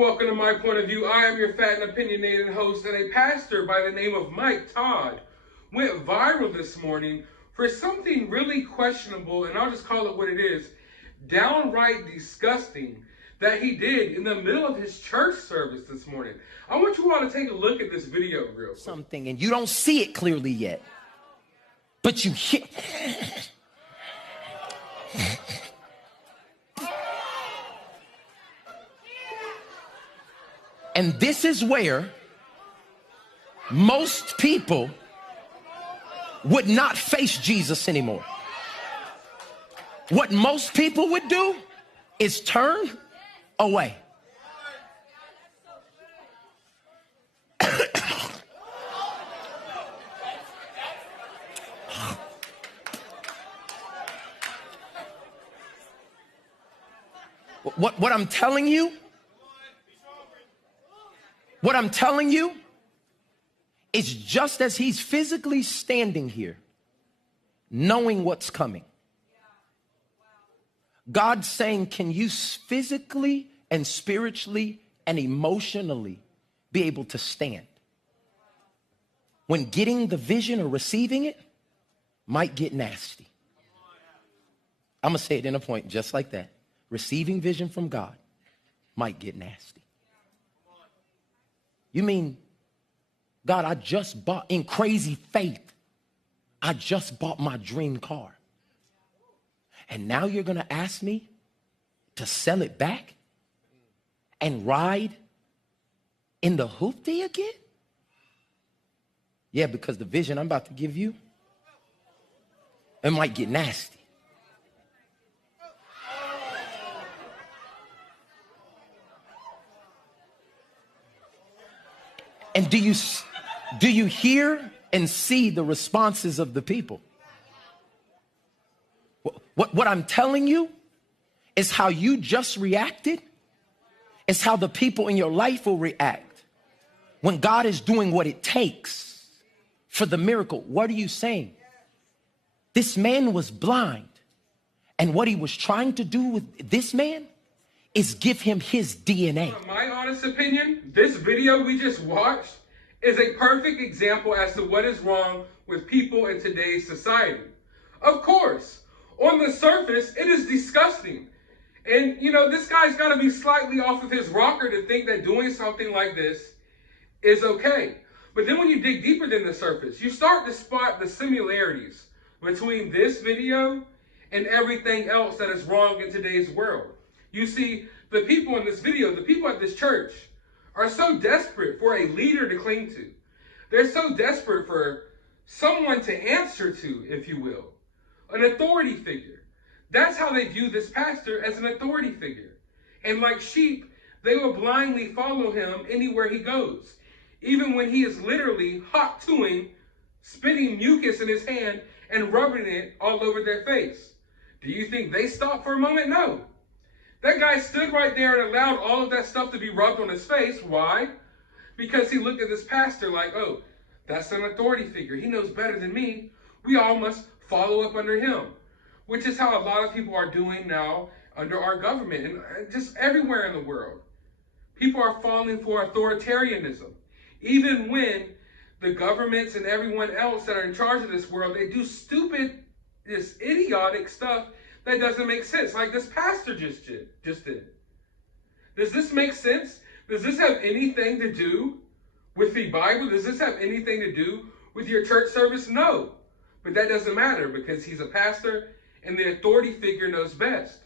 welcome to My Point of View. I am your fat and opinionated host, and a pastor by the name of Todd went viral this morning for something really questionable, and I'll just call it what it is, downright disgusting, that he did in the middle of his church service this morning. I want you all to take a look at this video real quick. Something, and you don't see it clearly yet, but you hear. And this is where most people would not face Jesus anymore. What most people would do is turn away. What I'm telling you is just as he's physically standing here, knowing what's coming, God's saying, can you physically and spiritually and emotionally be able to stand when getting the vision or receiving it might get nasty? I'm going to say it in a point just like that. Receiving vision from God might get nasty. You mean, God, I just bought, in crazy faith, I just bought my dream car. And now you're going to ask me to sell it back and ride in the hoopty again? Yeah, because the vision I'm about to give you, it might get nasty. And do you hear and see the responses of the people? What I'm telling you is how you just reacted is how the people in your life will react when God is doing what it takes for the miracle. What are you saying? This man was blind, and what he was trying to do with this man is give him his DNA. In my honest opinion, this video we just watched is a perfect example as to what is wrong with people in today's society. Of course, on the surface, it is disgusting. And, you know, this guy's got to be slightly off of his rocker to think that doing something like this is okay. But then when you dig deeper than the surface, you start to spot the similarities between this video and everything else that is wrong in today's world. You see, the people in this video, the people at this church, are so desperate for a leader to cling to. They're so desperate for someone to answer to, if you will, an authority figure. That's how they view this pastor, as an authority figure. And like sheep, they will blindly follow him anywhere he goes, even when he is literally hot toing, spitting mucus in his hand and rubbing it all over their face. Do you think they stop for a moment? No. That guy stood right there and allowed all of that stuff to be rubbed on his face. Why? Because he looked at this pastor like, oh, that's an authority figure. He knows better than me. We all must follow up under him, which is how a lot of people are doing now under our government and just everywhere in the world. People are falling for authoritarianism. Even when the governments and everyone else that are in charge of this world, they do stupid, this idiotic stuff that doesn't make sense, like this pastor just did. Does this make sense? Does this have anything to do with the Bible? Does this have anything to do with your church service? No. But that doesn't matter because he's a pastor and the authority figure knows best.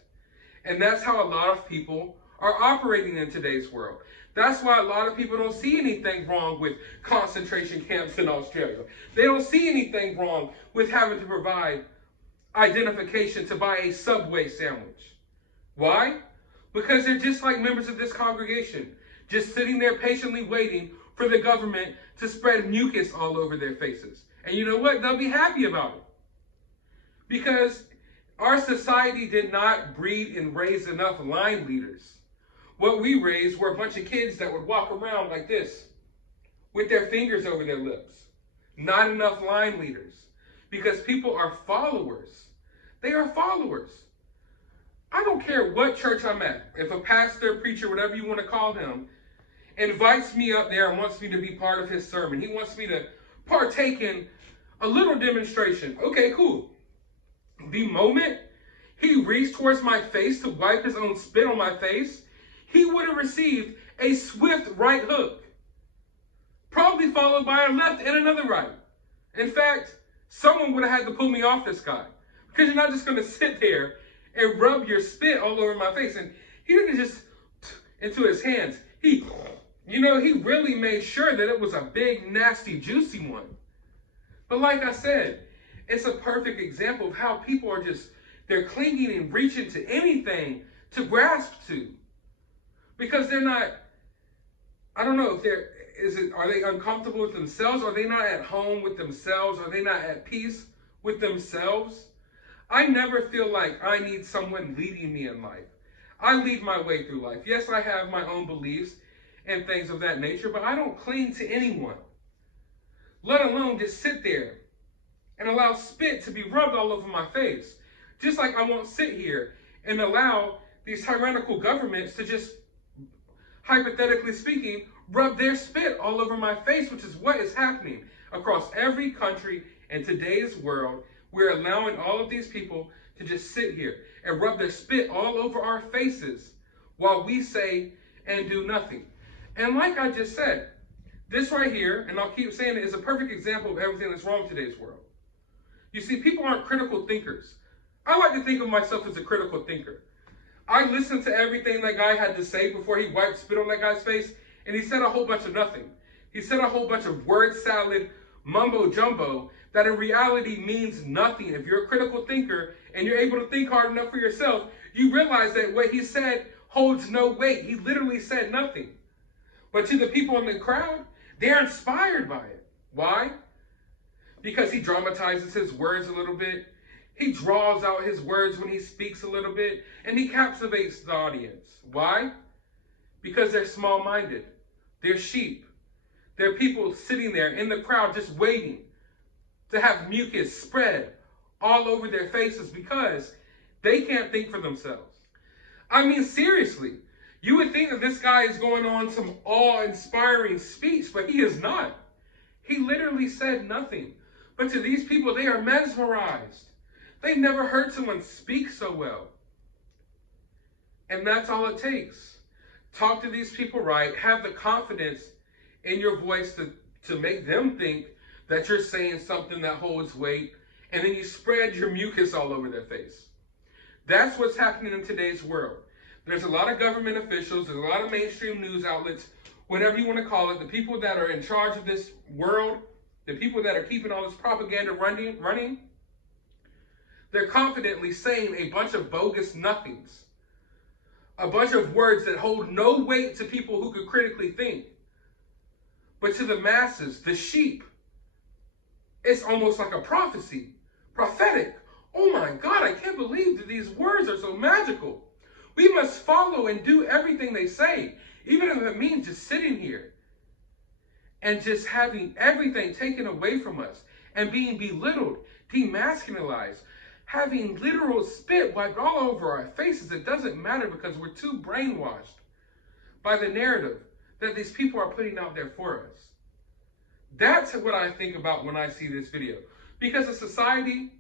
And that's how a lot of people are operating in today's world. That's why a lot of people don't see anything wrong with concentration camps in Australia. They don't see anything wrong with having to provide identification to buy a Subway sandwich. Why? Because they're just like members of this congregation, just sitting there patiently waiting for the government to spread mucus all over their faces. And you know what? They'll be happy about it. Because our society did not breed and raise enough line leaders. What we raised were a bunch of kids that would walk around like this, with their fingers over their lips. Not enough line leaders. Because people are followers. They are followers. I don't care what church I'm at. If a pastor, preacher, whatever you want to call him, invites me up there and wants me to be part of his sermon, he wants me to partake in a little demonstration. Okay, cool. The moment he reached towards my face to wipe his own spit on my face, he would have received a swift right hook, probably followed by a left and another right. In fact, someone would have had to pull me off this guy, because you're not just going to sit there and rub your spit all over my face. And he didn't just into his hands. He really made sure that it was a big, nasty, juicy one. But like I said, it's a perfect example of how people are they're clinging and reaching to anything to grasp to. Because they're not, I don't know if are they uncomfortable with themselves? Are they not at home with themselves? Are they not at peace with themselves? I never feel like I need someone leading me in life. I lead my way through life. Yes, I have my own beliefs and things of that nature, but I don't cling to anyone. Let alone just sit there and allow spit to be rubbed all over my face. Just like I won't sit here and allow these tyrannical governments to just, hypothetically speaking, rub their spit all over my face, which is what is happening across every country in today's world. We're allowing all of these people to just sit here and rub their spit all over our faces while we say and do nothing. And like I just said, this right here, and I'll keep saying it, is a perfect example of everything that's wrong in today's world. You see, people aren't critical thinkers. I like to think of myself as a critical thinker. I listened to everything that guy had to say before he wiped spit on that guy's face, and he said a whole bunch of nothing. He said a whole bunch of word salad, mumbo jumbo, that in reality means nothing. If you're a critical thinker and you're able to think hard enough for yourself, you realize that what he said holds no weight. He literally said nothing. But to the people in the crowd, they're inspired by it. Why? Because he dramatizes his words a little bit. He draws out his words when he speaks a little bit, and he captivates the audience. Why? Because they're small-minded. They're sheep. They're people sitting there in the crowd just waiting to have mucus spread all over their faces because they can't think for themselves. I mean, seriously, you would think that this guy is going on some awe-inspiring speech, but he is not. He literally said nothing. But to these people, they are mesmerized. They've never heard someone speak so well. And that's all it takes. Talk to these people right. Have the confidence in your voice to make them think that you're saying something that holds weight, and then you spread your mucus all over their face. That's what's happening in today's world. There's a lot of government officials, there's a lot of mainstream news outlets, whatever you want to call it, the people that are in charge of this world, the people that are keeping all this propaganda running, they're confidently saying a bunch of bogus nothings, a bunch of words that hold no weight to people who could critically think. But to the masses, the sheep, it's almost like a prophecy, prophetic. Oh my God, I can't believe that these words are so magical. We must follow and do everything they say, even if it means just sitting here and just having everything taken away from us and being belittled, demasculinized, having literal spit wiped all over our faces. It doesn't matter because we're too brainwashed by the narrative that these people are putting out there for us. That's what I think about when I see this video. Because a society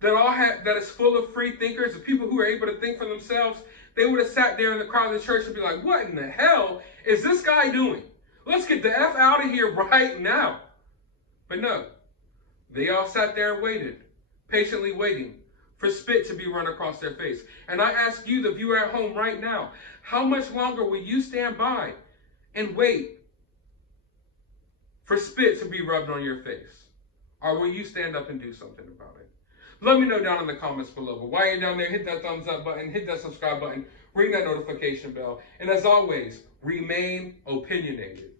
that is full of free thinkers, of people who are able to think for themselves, they would have sat there in the crowd of the church and be like, what in the hell is this guy doing? Let's get the F out of here right now. But no, they all sat there and waited, patiently waiting for spit to be run across their face. And I ask you, the viewer at home right now, how much longer will you stand by and wait for spit to be rubbed on your face? Or will you stand up and do something about it? Let me know down in the comments below. But while you're down there, hit that thumbs up button, hit that subscribe button, ring that notification bell. And as always, remain opinionated.